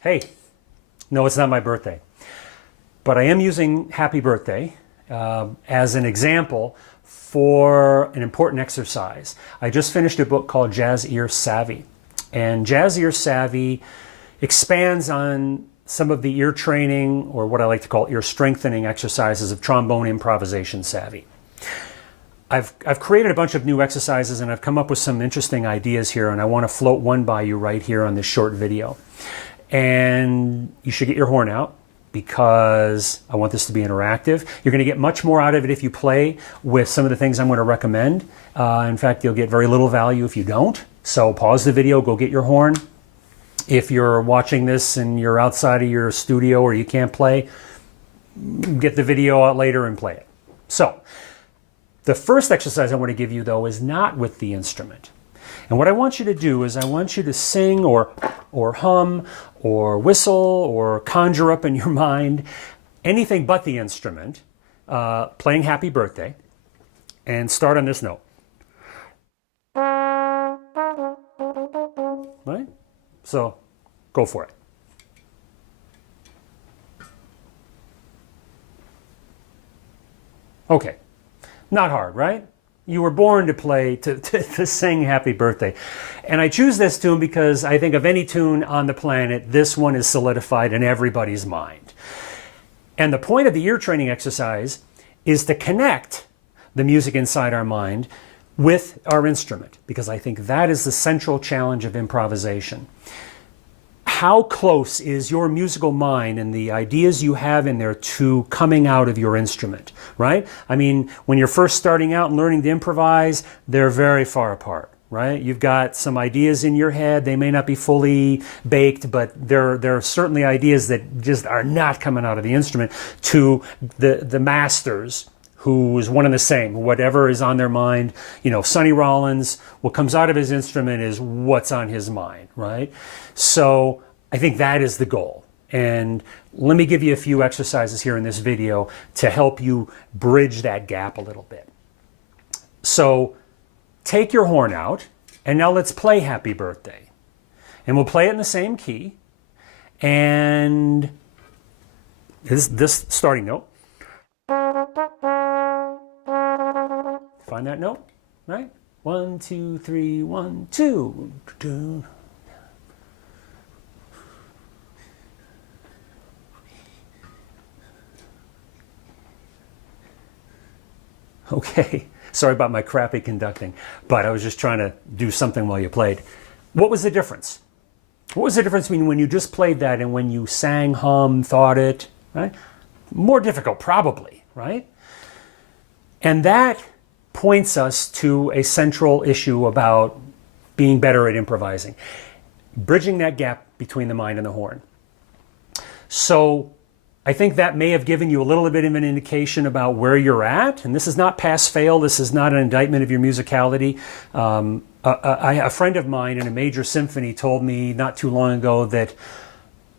Hey, no, it's not my birthday, but I am using happy birthday as an example for an important exercise. I just finished a book called Jazz Ear Savvy, and Jazz Ear Savvy expands on some of the ear training, or what I like to call ear strengthening exercises of trombone improvisation savvy. I've created a bunch of new exercises and I've come up with some interesting ideas here, and I want to float one by you right here on this short video. And you should get your horn out because I want this to be interactive. You're going to get much more out of it if you play with some of the things I'm going to recommend. In fact, you'll get very little value if you don't. So pause the video, go get your horn. If you're watching this and you're outside of your studio or you can't play, get the video out later and play it. So the first exercise I want to give you, though, is not with the instrument. And what I want you to do is I want you to sing or hum or whistle or conjure up in your mind anything but the instrument, playing Happy Birthday, and start on this note. Right? So go for it. Okay. Not hard, right? You were born to play, to sing Happy Birthday. And I choose this tune because I think of any tune on the planet, this one is solidified in everybody's mind. And the point of the ear training exercise is to connect the music inside our mind with our instrument, because I think that is the central challenge of improvisation. How close is your musical mind and the ideas you have in there to coming out of your instrument, right? I mean, when you're first starting out and learning to improvise, they're very far apart, right? You've got some ideas in your head. They may not be fully baked, but there are certainly ideas that just are not coming out of the instrument to the masters, who is one and the same. Whatever is on their mind, you know, Sonny Rollins, what comes out of his instrument is what's on his mind, right? So I think that is the goal. And let me give you a few exercises here in this video to help you bridge that gap a little bit. So take your horn out, and now let's play Happy Birthday. And we'll play it in the same key. And this starting note. Find that note, right? 1, 2, 3, 1, 2. Okay, sorry about my crappy conducting, but I was just trying to do something while you played. What was the difference? What was the difference between when you just played that and when you sang, hum, thought it, right? More difficult, probably, right? And that points us to a central issue about being better at improvising, bridging that gap between the mind and the horn. So I think that may have given you a little bit of an indication about where you're at. And this is not pass-fail. This is not an indictment of your musicality. A friend of mine in a major symphony told me not too long ago that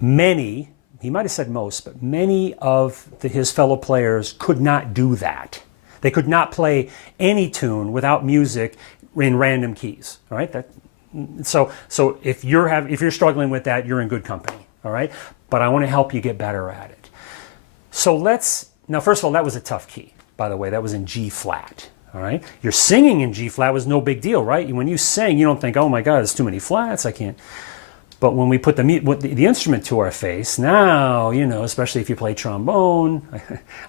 many, he might have said most, but many of his fellow players could not do that. They could not play any tune without music in random keys. All right. So if you're struggling with that, you're in good company. All right. But I want to help you get better at it. So now first of all, that was a tough key, by the way. That was in G flat. All right. Your singing in G flat was no big deal, right? When you sing, you don't think, oh my God, there's too many flats. I can't. But when we put the instrument to our face, now, you know, especially if you play trombone,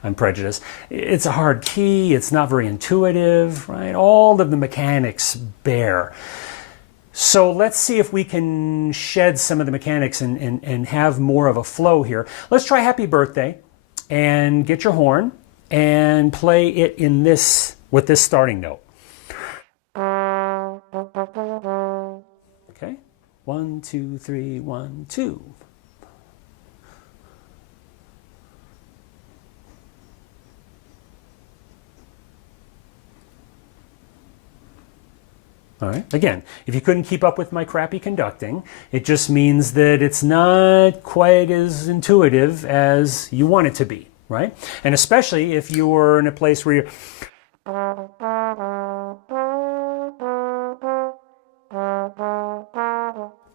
I'm prejudiced, it's a hard key, it's not very intuitive, right? All of the mechanics bear. So let's see if we can shed some of the mechanics and have more of a flow here. Let's try Happy Birthday and get your horn and play it with this starting note. Okay. 1, 2, 3, 1, 2. All right. Again, if you couldn't keep up with my crappy conducting, it just means that it's not quite as intuitive as you want it to be, right? And especially if you were in a place where you're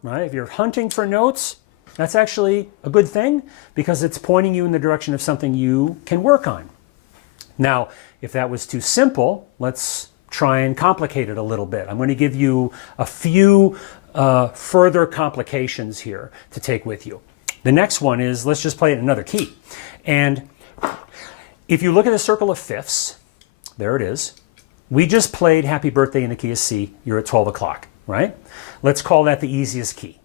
right? If you're hunting for notes, That's actually a good thing because it's pointing you in the direction of something you can work on. Now, if that was too simple, let's try and complicate it a little bit. I'm going to give you a few further complications here to take with you. The next one is, let's just play it in another key. And if you look at the circle of fifths, there it is. We just played Happy Birthday in the key of C. You're at 12 o'clock, right? Let's call that the easiest key.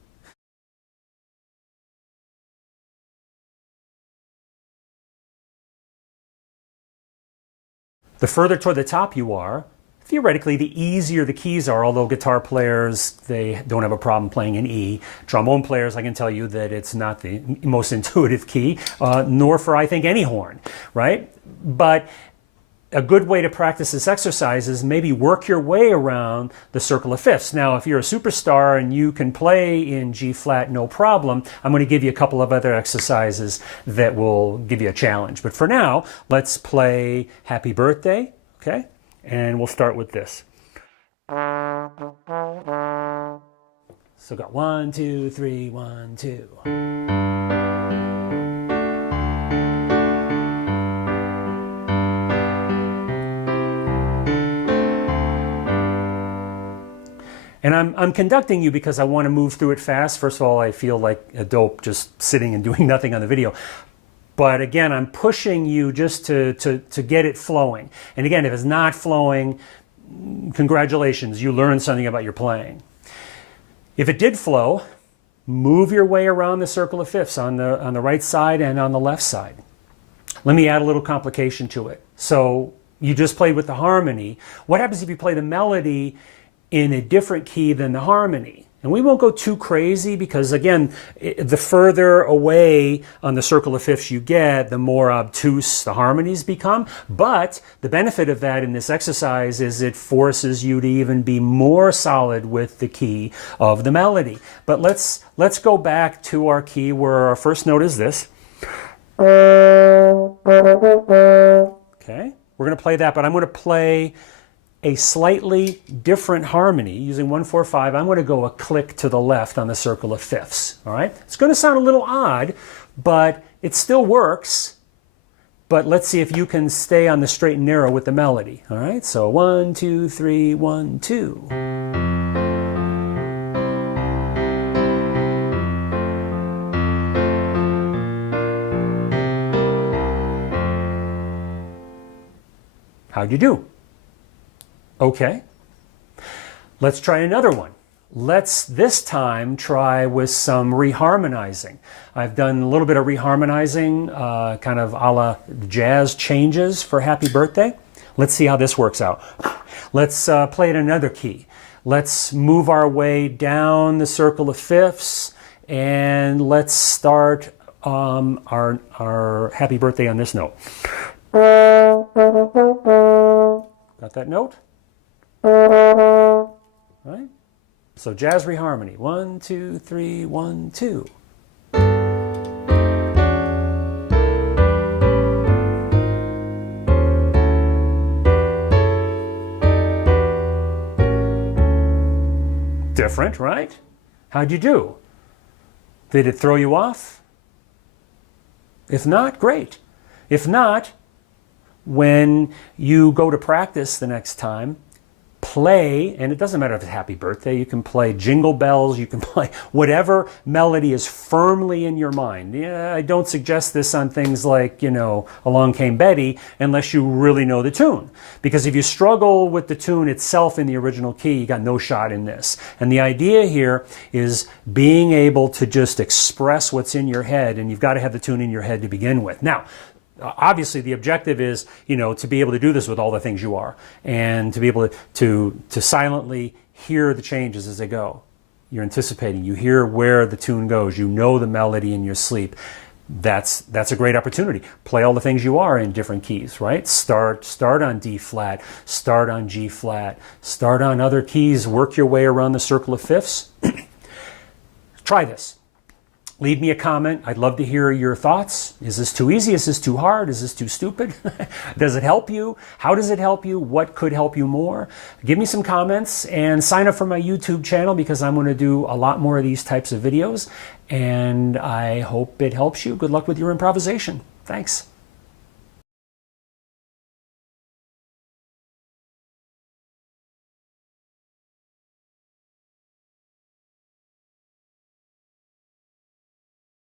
The further toward the top you are, theoretically, the easier the keys are, although guitar players, they don't have a problem playing in E. Trombone players, I can tell you that it's not the most intuitive key, nor for, I think, any horn, right? But a good way to practice this exercise is maybe work your way around the circle of fifths. Now, if you're a superstar and you can play in G flat, no problem, I'm going to give you a couple of other exercises that will give you a challenge. But for now, let's play Happy Birthday, okay? And we'll start with this. So got 1, 2, 3, 1, 2. And I'm conducting you because I want to move through it fast. First of all, I feel like a dope just sitting and doing nothing on the video. But again, I'm pushing you just to get it flowing. And again, if it's not flowing, congratulations, you learned something about your playing. If it did flow, move your way around the circle of fifths on the right side and on the left side. Let me add a little complication to it. So you just played with the harmony. What happens if you play the melody in a different key than the harmony? And we won't go too crazy because, again, the further away on the circle of fifths you get, the more obtuse the harmonies become. But the benefit of that in this exercise is it forces you to even be more solid with the key of the melody. But let's go back to our key where our first note is this. Okay, we're going to play that, but I'm going to play a slightly different harmony using 1, 4, 5. I'm going to go a click to the left on the circle of fifths. All right, it's going to sound a little odd, but it still works. But let's see if you can stay on the straight and narrow with the melody. All right, so 1, 2, 3, 1, 2. How'd you do? Okay, let's try another one. Let's this time try with some reharmonizing. I've done a little bit of reharmonizing, kind of a la jazz changes for Happy Birthday. Let's see how this works out. Let's play it in another key. Let's move our way down the circle of fifths and let's start our Happy Birthday on this note. Got that note? Right? So jazz reharmony. 1, 2, 3, 1, 2. Different, right? How'd you do? Did it throw you off? If not, great. If not, when you go to practice the next time, play, and it doesn't matter if it's Happy Birthday, you can play Jingle Bells, you can play whatever melody is firmly in your mind. Yeah, I don't suggest this on things like, you know, Along Came Betty, unless you really know the tune. Because if you struggle with the tune itself in the original key, you got no shot in this. And the idea here is being able to just express what's in your head, and you've got to have the tune in your head to begin with. Now, obviously, the objective is, you know, to be able to do this with all the things you are, and to be able to silently hear the changes as they go. You're anticipating. You hear where the tune goes. You know the melody in your sleep. That's a great opportunity. Play all the things you are in different keys, right? Start on D flat. Start on G flat. Start on other keys. Work your way around the circle of fifths. Try this. Leave me a comment. I'd love to hear your thoughts. Is this too easy? Is this too hard? Is this too stupid? Does it help you? How does it help you? What could help you more? Give me some comments and sign up for my YouTube channel because I'm going to do a lot more of these types of videos. And I hope it helps you. Good luck with your improvisation. Thanks.